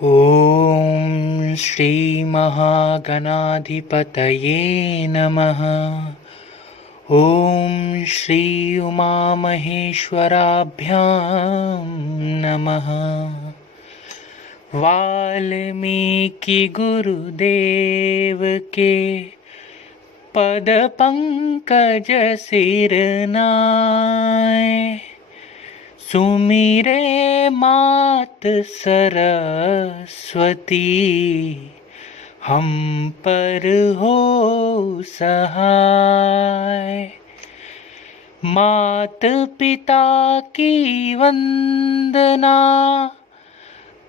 ॐ श्री महागणाधिपतये नमः। ॐ श्री उमामहेश्वराभ्यां नमः। वाल्मीकि गुरुदेव के पद पंकज सिर नाय, सुमिरे मात सरस्वती, हम पर हो सहाय। मात पिता की वंदना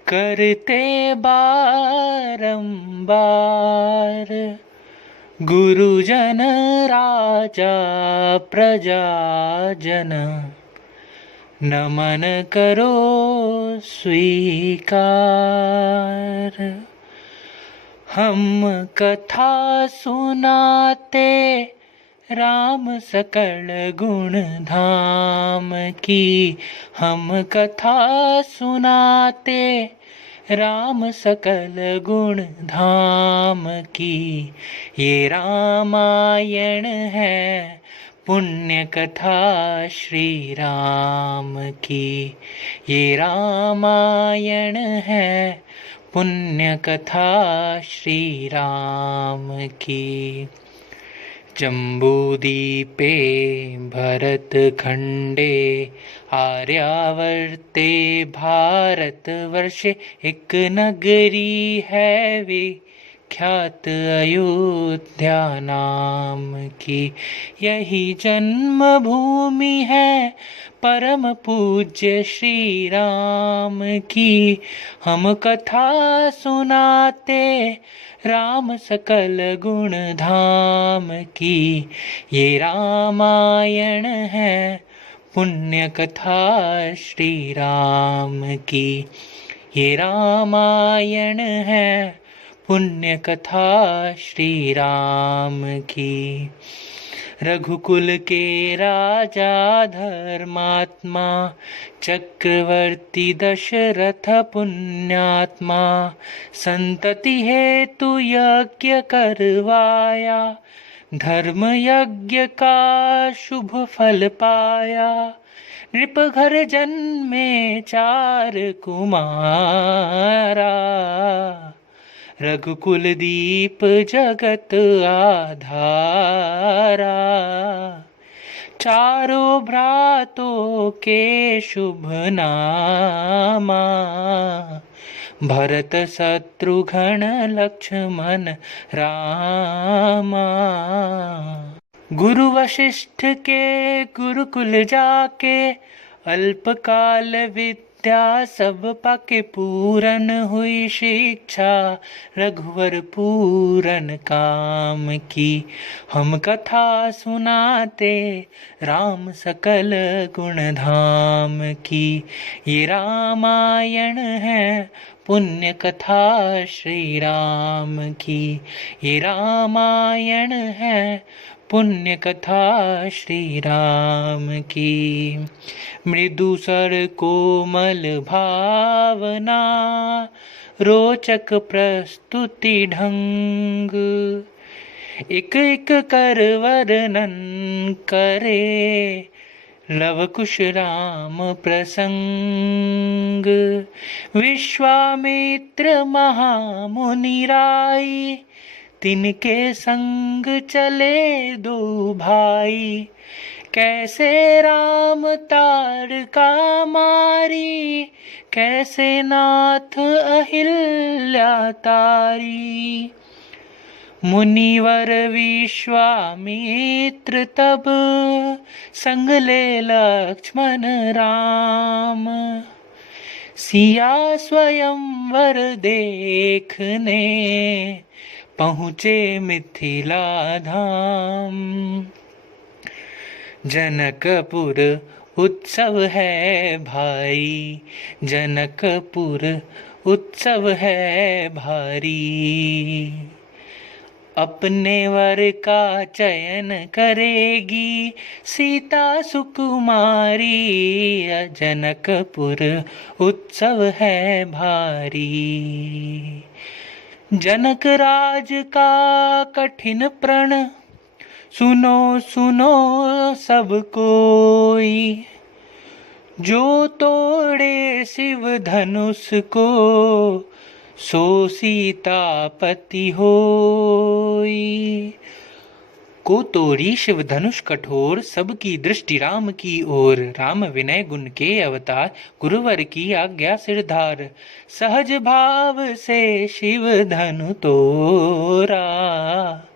करते बारंबार, गुरुजन राजा प्रजाजन, नमन करो स्वीकार। हम कथा सुनाते राम सकल गुण धाम की, हम कथा सुनाते राम सकल गुण धाम की। ये रामायण है पुण्य कथा श्री राम की, ये रामायण है पुण्य कथा श्री राम की। जम्बूदीपे भरत खंडे, आर्यावर्ते भारतवर्षे, एक नगरी है विख्यात अयोध्या नाम की। यही जन्मभूमि है परम पूज्य श्री राम की। हम कथा सुनाते राम सकल गुण धाम की। ये रामायण है पुण्य कथा श्री राम की, ये रामायण है पुण्य कथा श्री राम की। रघुकुल के राजा धर्मात्मा, चक्रवर्ती दशरथ पुण्यात्मा, संतति हेतु यज्ञ करवाया, धर्म यज्ञ का शुभ फल पाया। नृप घर जन्मे 4 कुमारा, रघुकुल दीप जगत आधारा। चारों भ्रातों के शुभ नामा, भरत शत्रुघ्न लक्ष्मण रामा। गुरु वशिष्ठ के गुरुकुल जाके, अल्पकाल विद्या सब पाके, पूरन हुई शिक्षा रघुवर पूरन काम की। हम कथा सुनाते राम सकल गुण धाम की। ये रामायण है पुण्य कथा श्री राम की, ये रामायण है पुण्य कथा श्री राम की। मृदु सर कोमल भावना, रोचक प्रस्तुति ढंग, एक एक कर वर्णन करे लव कुश राम प्रसंग। विश्वामित्र महामुनि राई, तिनके संग चले 2 भाई। कैसे राम ताड़का मारी, कैसे नाथ अहिल्या तारी। मुनिवर विश्वामित्र तब, संग ले लक्ष्मण राम। सिया स्वयंवर देखने, पहुँचे मिथिला धाम। जनकपुर उत्सव है भाई, जनकपुर उत्सव है भारी। अपने वर का चयन करेगी सीता सुकुमारी, जनकपुर उत्सव है भारी। जनक राज का कठिन प्रण सुनो सुनो सब कोई, जो तोड़े शिव धनुष को सो सीतापति होई। को तोड़ी शिव धनुष कठोर, सबकी दृष्टि राम की ओर। राम विनय गुण के अवतार, गुरुवर की आज्ञा सिरधार। सहज भाव से शिव धनु तोरा,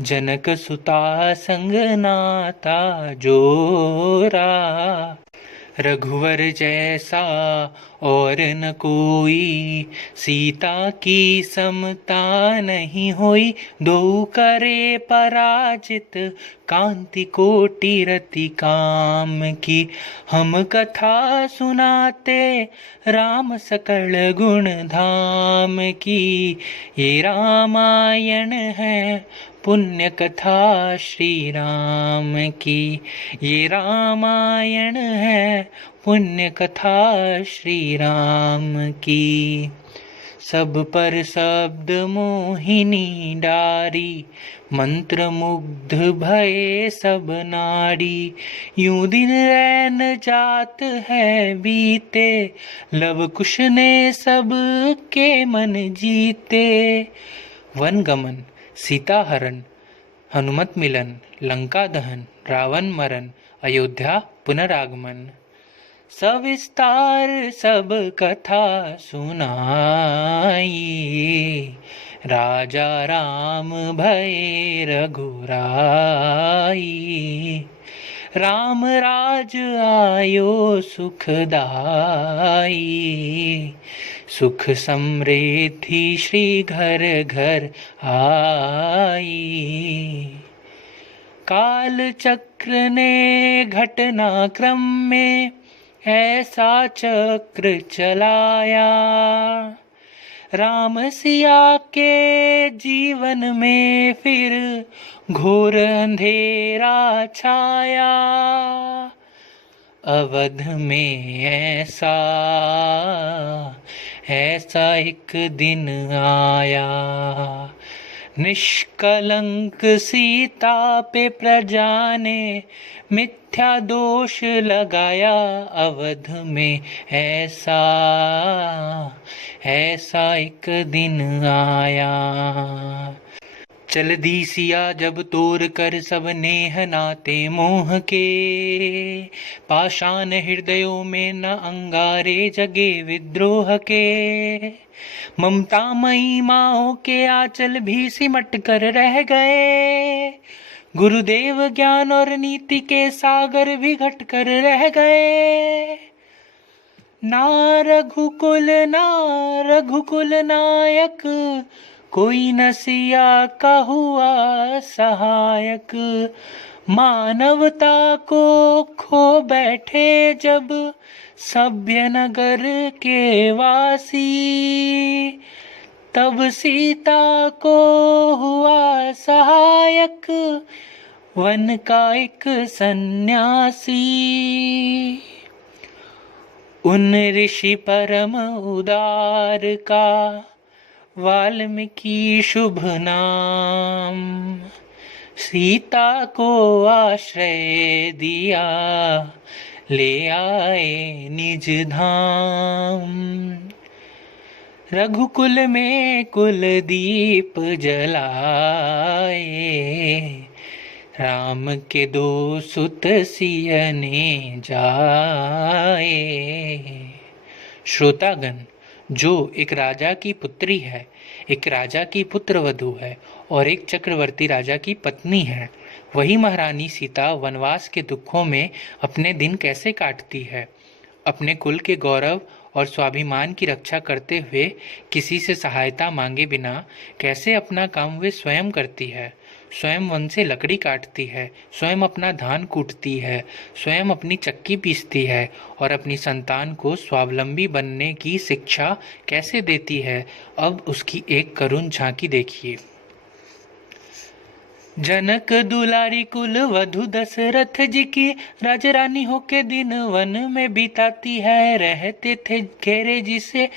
जनक सुता संग नाता जोरा। रघुवर जैसा और न कोई, सीता की समता नहीं होई। दो करे पराजित, कांति कोटि रति काम की। हम कथा सुनाते, राम सकल गुण धाम की। ये रामायण है पुण्य कथा श्री राम की। ये रामायण है पुण्य कथा श्री राम की। सब पर शब्द मोहिनी डारी, मंत्र मुग्ध भये सब नारी। यूं दिन रैन जात है बीते, लव कुश ने सब के मन जीते। वन गमन, सीता हरण, हनुमत मिलन, लंका दहन, रावण मरण, अयोध्या पुनरागमन। सविस्तार सब कथा सुनाई, राजा राम भये रघुराई। राम राज आयो सुखदाई, सुख समृद्धि श्री घर घर आई। काल चक्र ने घटना क्रम में ऐसा चक्र चलाया, राम सिया के जीवन में फिर घोर अंधेरा छाया। अवध में ऐसा एक दिन आया, निष्कलंक सीता पे प्रजा ने मिथ्या दोष लगाया। अवध में ऐसा एक दिन आया। चल दी सिया जब तोर कर सब नेह नाते मोह के, पाषाण हृदयों में न अंगारे जगे विद्रोह के। ममता मई माओ के आंचल भी सिमट कर रह गए, गुरुदेव ज्ञान और नीति के सागर भी घट कर रह गए। ना रघुकुल नायक, कोई न सिया का हुआ सहायक। मानवता को खो बैठे जब सभ्य नगर के वासी, तब सीता को हुआ सहायक वन का एक सन्यासी। उन ऋषि परम उदार का वाल्मीकि शुभ नाम, सीता को आश्रय दिया ले आए निज धाम। रघुकुल में कुलदीप जलाए, राम के दो सुत सियने जाए। श्रोतागण, जो एक राजा की पुत्री है, एक राजा की पुत्रवधू है और एक चक्रवर्ती राजा की पत्नी है, वही महारानी सीता वनवास के दुखों में अपने दिन कैसे काटती है। अपने कुल के गौरव और स्वाभिमान की रक्षा करते हुए किसी से सहायता मांगे बिना कैसे अपना काम वे स्वयं करती है। स्वयं वन से लकड़ी काटती है, स्वयं अपना धान कूटती है, स्वयं अपनी चक्की पीसती है और अपनी संतान को स्वावलंबी बनने की शिक्षा कैसे देती है। अब उसकी एक करुण झांकी देखिए। जनक दुलारी कुल वधु दशरथ जी की राज रानी होके दिन वन में बिताती है। रहते थे घेरे जिसे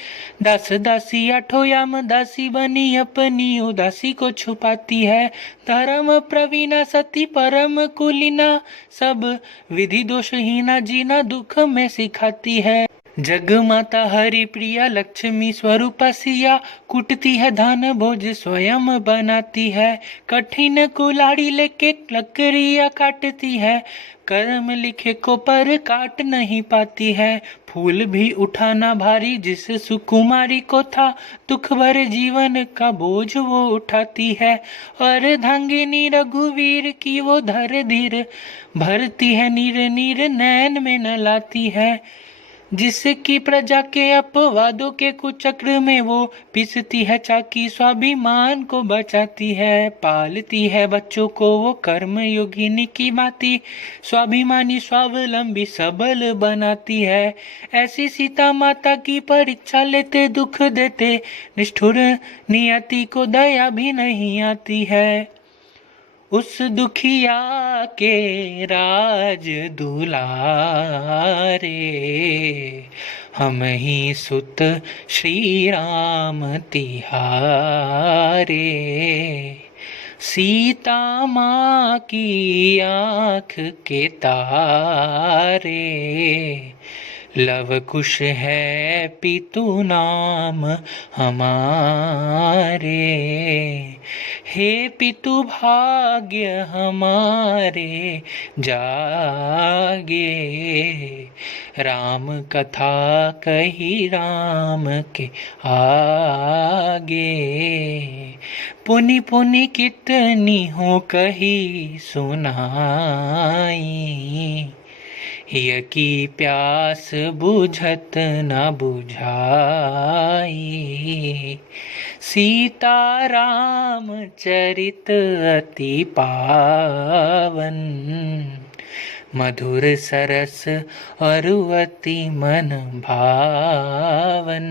दास दासी, आठों याम दासी बनी अपनी उदासी को छुपाती है। धर्म प्रवीणा सती परम कुलीना, सब विधि दोषहीना जीना दुख में सिखाती है। जग माता हरि प्रिया लक्ष्मी स्वरूपा सिया, कुटती है धान भोज स्वयं बनाती है। कठिन कुल्हाड़ी लेके लकड़ियाँ काटती है, कर्म लिखे को पर काट नहीं पाती है। फूल भी उठाना भारी जिस सुकुमारी को था, दुख भरे जीवन का बोझ वो उठाती है। और धांगिनी रघुवीर की वो धर धीर, भरती है नीर नीर नैन में न लाती है। जिसकी प्रजा के अपवादों के कुचक्र में वो पिसती है चाकी, स्वाभिमान को बचाती है। पालती है बच्चों को वो कर्म योगिनी की भांति, स्वाभिमानी स्वावलंबी सबल बनाती है। ऐसी सीता माता की परीक्षा लेते दुख देते, निष्ठुर नियति को दया भी नहीं आती है। उस दुखिया के राज दुलारे, हम ही सुत श्री राम तिहारे। सीता माँ की आँख के तारे, लव कुश है पितु नाम हमारे। हे पितु भाग्य हमारे जागे, राम कथा कही राम के आगे। पुनि पुनि कितनी हो कही सुनाई, हिय की प्यास बुझत न बुझाई। सीता राम चरित अति पावन, मधुर सरस और अति मन भावन।